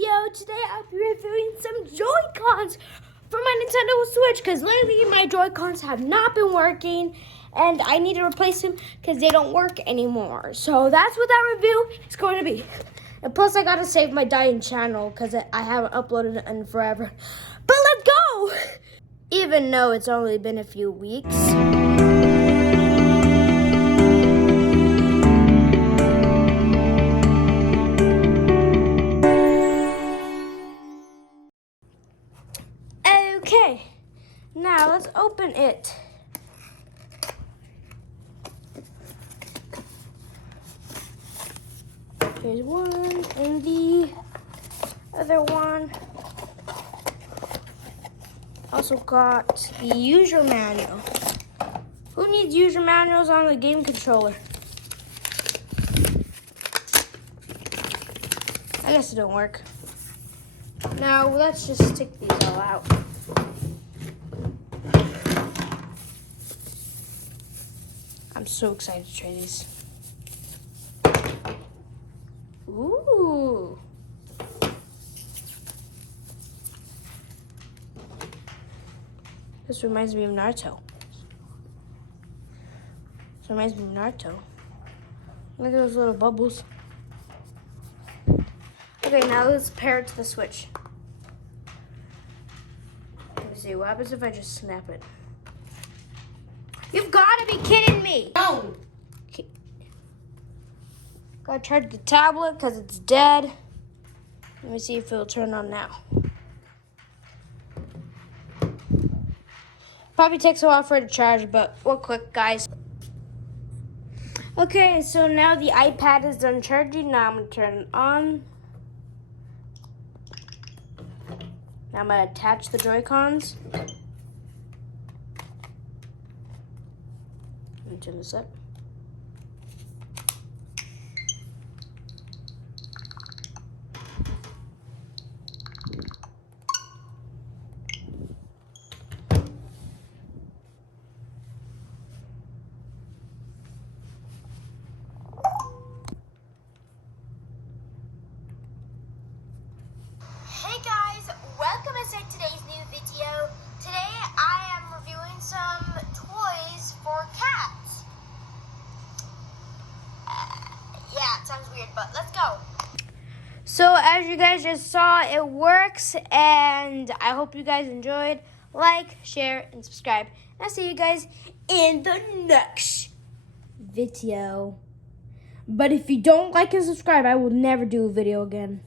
video. Today I'll be reviewing some Joy-Cons for my Nintendo Switch because lately my Joy-Cons have not been working and I need to replace them because they don't work anymore. So that's what that review is going to be. And plus I gotta save my dying channel because I haven't uploaded it in forever. But let's go! Even though it's only been a few weeks. Okay, now let's open it. Here's one, and the other one. Also got the user manual. Who needs user manuals on the game controller? I guess it don't work. Now let's just take these all out. I'm so excited to try these. Ooh. This reminds me of Naruto. Look at those little bubbles. Okay, now let's pair it to the Switch. Let me see, what happens if I just snap it? You've got to be kidding me! No! Okay. Gotta charge the tablet because it's dead. Let me see if it'll turn on now. Probably takes a while for it to charge, but we're quick, guys. Okay, so now the iPad is done charging. Now I'm gonna turn it on. Now I'm gonna attach the Joy-Cons. Let me turn this up. Hey guys, welcome to today's new video. Today I am reviewing some toys for cats. Yeah, it sounds weird, but let's go. So as you guys just saw, it works, and I hope you guys enjoyed. Like, share, and subscribe. And I'll see you guys in the next video. But if you don't like and subscribe, I will never do a video again.